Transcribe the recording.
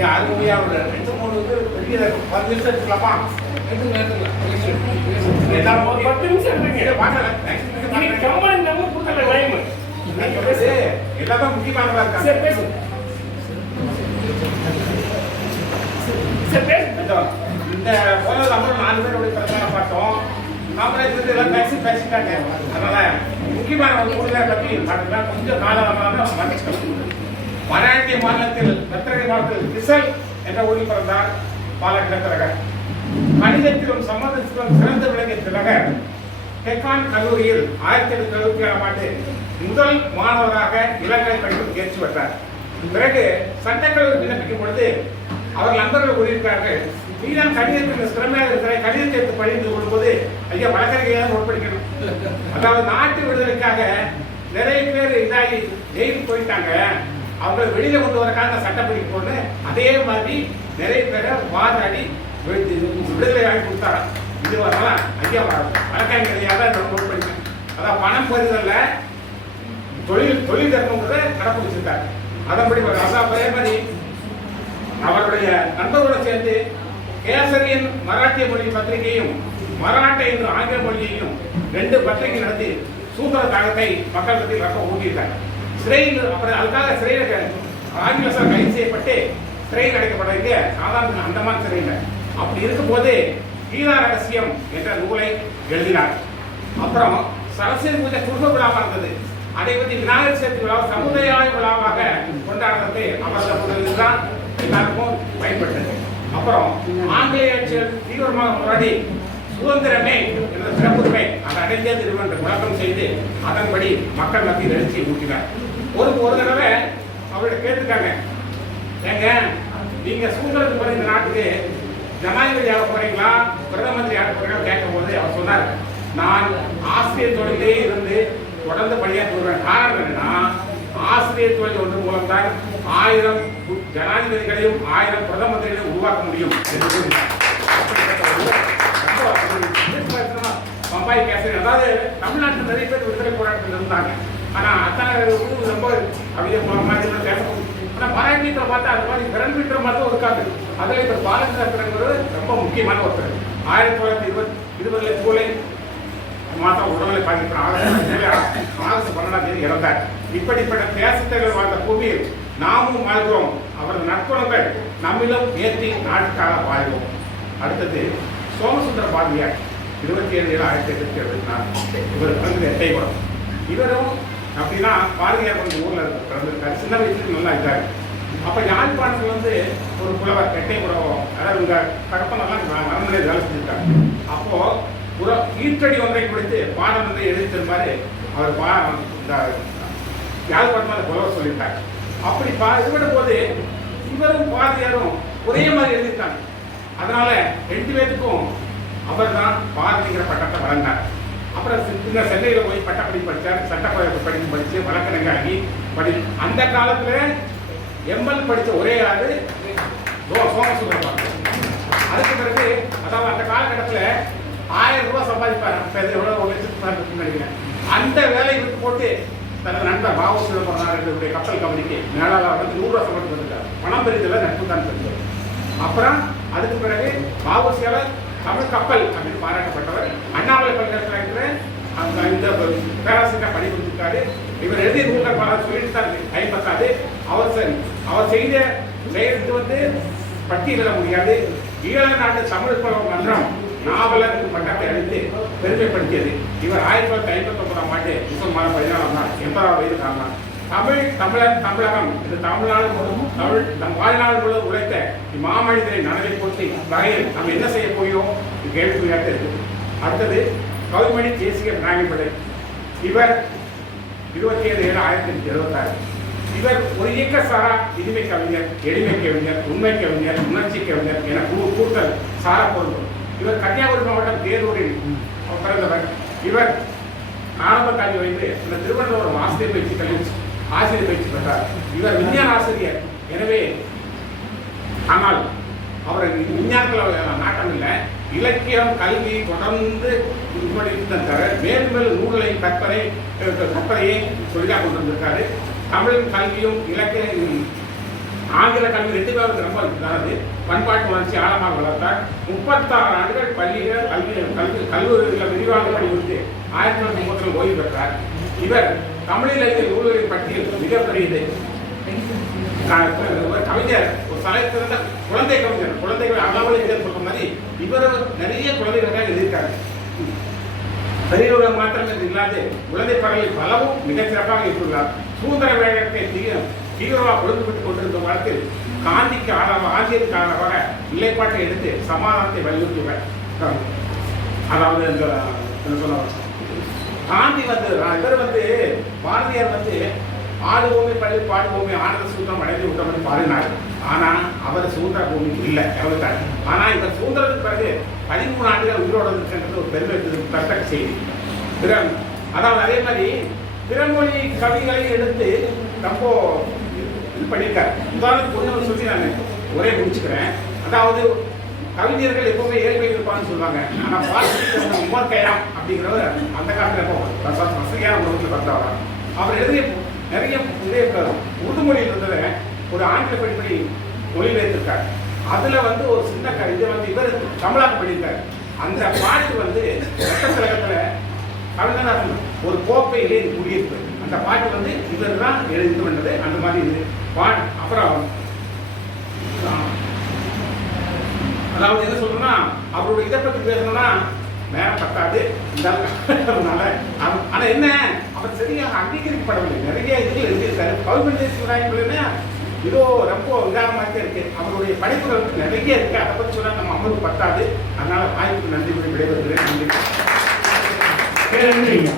இங்கே அருமையாக ஒரு ரெண்டு மூணு வந்து பெரிய பத்து நிமிஷம் எடுத்துக்கலாமா எல்லாரும் ஒரு பத்து நிமிஷம் meeting கம்பெனி நம்ம கொடுக்கல டைம். எல்லாரும் முக்கியமானதா இருக்காங்க. சரி பேசு. சரி பேசு. இந்த போனது அப்புறம் நாலு பேருடைய பிரச்சனை பார்த்தோம். எல்லாம் பேசி பேசிட்டாங்க. அதனால முக்கியமான ஒரு கூடுதலை பற்றி பார்த்தீங்கன்னா கொஞ்சம் மன்னிச்சுக்கணும் மராட்டிய மாநிலத்தில் ரத்ரகை மாவட்டத்தில் திசல் என்ற ஊரில் பிறந்தார் பாலகிட திலகர் கணிதத்திலும் சம்மதத்திலும் சிறந்து விளங்கிய திலகர் டெக்கான் கல்லூரியில் ஆயிரத்தி எண்ணூத்தி எழுபத்தி ஏழாம் ஆண்டு முதல் மாணவராக இளங்கலை படிப்பு தேர்ச்சி பெற்றார். பிறகு சட்டக்கல்லூரி விண்ணப்பிக்கும் பொழுது அவர் நண்பர்கள் கூறியிருக்கிறார்கள் நீதான் கணிதத்தில் திறமையாக இருக்கிற கணிதத்தை எடுத்து படித்து கொள்ளும்போது ஐயா வழக்கறிஞர் தான் படிக்கணும் அதாவது நாட்டு விடுதலைக்காக நிறைய பேர் இதாகி ஜெயிலுக்கு போயிட்டாங்க. அவங்களை வெளியில கொண்டு வரக்கான சட்டப்படி போட்டு அதே மாதிரி நிறைய பேரை வாதாடி விடுதலை ஆகி கொடுத்தாங்க. இது வரலாம். ஐயா வழக்கறிஞரையாக நோட் பண்ணிட்டேன் அதான் பணம் பெறுதல்ல தொழில் தொழில் தர்மங்கிறத கடைப்பிடிச்சிருக்காரு அதன்படி அதான் அதே மாதிரி அவருடைய நண்பர்களோடு சேர்ந்து கேசரியின் மராட்டிய மொழி பத்திரிகையும் மராட்டை என்ற ஆங்கில மொழியையும் ரெண்டு பத்திரிகை நடத்தி சூத்திர தாகத்தை மக்கள் மத்தியில் ரக்கம் ஊட்டியிருக்காங்க சிறையில் அப்புறம் அதுக்காக சிறையில் ஆங்கில கைது செய்யப்பட்டு சிறையில் அடைக்கப்படுறீங்க சாதாரண அந்தமான் சிறையில் அப்படி இருக்கும்போது கீதா ரகசியம் என்ற நூலை எழுதினார். அப்புறம் சரஸ்வதி பூஜை குடும்ப விழாவாக இருந்தது. அதை பற்றி விநாயகர் சதுர்த்தி விழா சமுதாய விழாவாக கொண்டாடுறது அவரது முதலில் தான் எல்லாருக்கும் பயன்பட்டது. அப்புறம் ஆங்கிலேய தீவிரமாக போராடி சுதந்திரமே என்ற சிறப்புரிமை அதை அடைந்தே திருமணம் விளக்கம் செய்து அதன்படி மக்கள் மத்தியில் எழுச்சியை ஊட்டினார். ஒரு ஒரு தடவை அவர்கிட்ட கேட்டிருக்காங்க. ஏங்க நீங்க சுதந்திரத்துக்கு போற இந்த நாட்டுக்கு ஜனாதிபதி ஆக போறீங்களா? பிரதம மந்திரி ஆக போறீங்களா கேட்கும் போது அவர் சொன்னார். நான் ஆசிரியர் தொழிலே இருந்து தொடர்ந்து பணியாற்றி வருவேன். காரணம் என்னன்னா ஆசிரியர் தொழில் ஒன்று மூலம் தான் ஆயிரம் ஜனாதிபதிகளையும் ஆயிரம் பிரதம மந்திரிகளையும் உருவாக்க முடியும் என்று ரொம்ப பம்பாய் கேசரி அதாவது தமிழ்நாட்டில் நிறைய பேர் விடுதலை போராட்டத்தில் இருந்தாங்க. ஆனா அத்தனை ரொம்ப அப்படியே மாதிரி பேச ஆனா மராட்டியத்தில் பார்த்தா அந்த மாதிரி கிரண் மீட்டர் மட்டும் இருக்காது அதில் இந்த பாலச்சந்திரங்கிறது ரொம்ப முக்கியமான ஒருத்தர் ஆயிரத்தி தொள்ளாயிரத்தி இருபத்தி இருபதுல ஜூலை மாதம் உடலை பாதிக்கிறார் ஆகஸ்ட் பன்னெண்டாம் தேதி இறந்தார். இப்படிப்பட்ட தேசத்தில் வாழ்ந்த பூமியில் நாமும் வாழ்கிறோம். அவரது நற்குணங்கள் நம்மிலும் ஏற்றி நாட்டுக்காக வாழ்வோம். அடுத்தது சோமசுந்தர பாரதியார் இருபத்தி ஏழு ஏழு ஆயிரத்தி எட்நூத்தி எழுபத்தி நாலு. இவர் பிறந்தது எட்டைபுரம் இவரும் அப்படின்னா பாரதியார் கொஞ்சம் ஊரில் பிறந்திருக்காரு. சின்ன வயசுக்கு நல்லா இதாக அப்போ யாழ்ப்பாணத்தில் வந்து ஒரு புலவர் எட்டைபுரம் அதாவது இந்த தகப்பனெல்லாம் மரநிலை வேலை செஞ்சிருக்காங்க அப்போது புற ஈற்றடி ஒன்றை கொடுத்து பாடம் வந்து எழுதி தருமாறு அவர் பா இந்த யாழ்ப்பாணத்தில் புலவர் சொல்லியிருக்காங்க அப்படி பா இதுவிடும் போது இவரும் பாரதியாரும் ஒரே மாதிரி எழுதியிருக்காங்க. அதனால ரெண்டு பேருக்கும் அவர் தான் பாரதிங்கிற பட்டத்தை வழங்கினார். அப்புறம் சி- சென்னையில் போய் பட்டப்படி படித்தார் சட்ட படிப்பு படித்து வழக்கறிஞர் ஆகி படி அந்த காலத்தில் எம்எல் படித்த ஒரே ஆள் சோமசுந்தரமாக அதுக்கு பிறகு அதாவது அந்த காலகட்டத்தில் ஆயிரம் ரூபாய் சம்பாதிப்பார். அப்ப இது ஒரு லட்சத்துக்கு நினைக்கிறேன் அந்த வேலையை விட்டு போட்டு தனது நண்பர் பாபு சிதம்பரம் கப்பல் கம்பெனிக்கு மேலாளர் வந்து நூறுரூவா சம்பளத்துக்கு சம்பளம் வந்துட்டார் பணம் பெரிதல நட்பு தான் தெரிஞ்சது அப்புறம் அதுக்கு பிறகு பாபுசியால தமிழ் கப்பல் அப்படின்னு பாராட்டப்பட்டவர். அண்ணாமலை பல்கலைக்கழகத்தில் அந்த இந்த பேராசிரியர் பணிபுரிஞ்சிருக்காரு. இவர் எழுதிய நூல்கள் பல சொல்லிட்டு தான் இருக்கு. கைப்பற்றாது அவர் சரி அவர் செய்த செயலுக்கு வந்து பட்டியலிட முடியாது. ஈழ நாட்டு தமிழ் புலவர் மன்றம் நாவலர் பட்டத்தை அளித்து பெருமைப்படுத்தியது. இவர் ஆயிரத்தி தொள்ளாயிரத்தி ஐம்பத்தி ஒன்பதாம் ஆண்டு டிசம்பர் மாதம் பதினாலாம் நாள் எண்பதாம் வயது காரணம் தமிழ் தமிழர் தமிழகம். இது தமிழ்நாடு முழுவதும் தமிழ் நம் வாழ்நாள் முழுவதும் உழைத்த இம்மாமனிதரை நனவை பொறுத்து வகையில் நாம் என்ன செய்ய போகிறோம்? இது கேள்விக்குறியாக அடுத்தது கவிமணி தேசிய நாயகப்பிள்ளை இவர் இருபத்தி ஏழு ஏழு ஆயிரத்தி எண்ணூற்றி எழுபத்தாறு இவர் ஒரு இயக்க சாரா இனிமை கவிஞர் எளிமை கவிஞர் உண்மை கவிஞர் உணர்ச்சி கவிஞர் என குழு கூட்டல் சாரா பொருள் இவர் கன்னியாகுமரி மாவட்டம் தேரூரில் பிறந்தவர். இவர் ஆரம்ப கல்வி வைத்து இந்த திருவள்ளுவர் ஆசிரியர் பயிற்சி கல்வி ஆசிரியர் பயிற்சி பெற்றார். இவர் விஞ்ஞான ஆசிரியர். எனவே ஆனால் அவர் விஞ்ஞானத்தில் நாட்டம் இல்லை இலக்கியம் கல்வி தொடர்ந்து இப்படி தவிர மேலும் மேலும் நூல்களை கற்பனை கற்பனையை சொல்லியாக கொண்டிருந்திருக்காரு தமிழ் கல்வியும் இலக்கிய ஆங்கில கல்வி ரெண்டு பேருக்கு ரொம்ப இதானது பண்பாட்டு வளர்ச்சி ஆழமாக வளர்த்தார். முப்பத்தாறு ஆண்டுகள் பள்ளிகள் கல்வி கல்வி கல்லூரிகளில் விரிவாக படிவித்து ஆயிரத்தி தொள்ளாயிரத்தி முப்பத்தில் ஓய்வு பெற்றார். இவர் தமிழில் நூல்களை பட்டியல் மிகப்பெரியது. ஒரு கவிஞர் ஒரு தலைத்திறந்த குழந்தை கவிஞர் குழந்தைகள் அளவில் சொல்ற மாதிரி இவர் நிறைய குழந்தைகளுக்காக எழுதியிருக்காங்க பெரியவர்கள் மாத்திரம் இல்லாது குழந்தை பறவை பலவும் மிகச் சிறப்பாக இருந்துள்ளார் சுதந்திர வேகத்தை தீவிர தீவிரமாக கொடுத்துவிட்டுக் கொண்டிருந்த காலத்தில் காந்திக்கு ஆதரவாக ஆசியத்துக்கு ஆதரவாக நிலைப்பாட்டை எடுத்து சமாதானத்தை வலியுறுத்துவார் அதாவது இந்த சொல்ல காந்தி வந்து இவர் வந்து பாரதியார் வந்து ஆடுவோமே பள்ளி பாடுவோமே ஆனந்த சூத்திரம் அடைந்து விட்டோம்னு பாடினார். ஆனால் அவர் சுதந்திர பூமிக்கு இல்லை இறந்துட்டார் ஆனால் இவர் சுதந்திரத்துக்கு பிறகு பதிமூணு ஆண்டுகள் உயிரோடு இருக்கின்றது ஒரு பெருமை தட்டக்க செய்தி. பிற அதாவது அதே மாதிரி பிறமொழி கவிகளை எடுத்து ரொம்ப இது பண்ணியிருக்கார். உதாரணத்துக்கு ஒன்று சொல்லி நான் ஒரே முடிச்சுக்கிறேன். அதாவது கவிஞர்கள் எப்பவுமே ஏழ்மை இருப்பான்னு சொல்லுவாங்க. ஆனா பாட்டு உமர் கயாம் அப்படிங்கிறவர் அந்த காலத்துல எப்போ வசதியான உலகத்தில் வந்தவர் அவர் எழுதிய நிறைய இதே உருது மொழியில் இருந்ததை ஒரு ஆங்கில படிப்படி மொழிபெயர்த்திருக்கார். அதுல வந்து ஒரு சின்ன க- இதை வந்து இவர் தமிழாக்க பண்ணியிருக்காரு. அந்த பாட்டு வந்து சட்டத்திலகத்துல கவிஞராக ஒரு கோப்பையிலே இது குடியிருப்பு அந்த பாட்டு வந்து இவர் தான் எழுதி பண்ணது அந்த மாதிரி இது. பாட் அப்புறம் அதாவது என்ன சொல்றேன்னா அவரோட இதை பத்தி பேசணும்னா நேரம் பத்தாது அதனால அவ- ஆனா என்ன அவர் சரியாக அங்கீகரிக்கப்படவில்லை. நிறைய இதுகள் எழுதியிருக்காரு. கவர்மெண்ட் சிவராயன் இதோ ரொம்ப இதாக இருக்கு. அவருடைய படைப்புகள் நிறைய இருக்கு. அதை பத்தி சொன்னா நம்ம அமர்வு பத்தாது. அதனால வாய்ப்புக்கு நன்றி கூறி விடைபெறுகிறேன். நன்றி.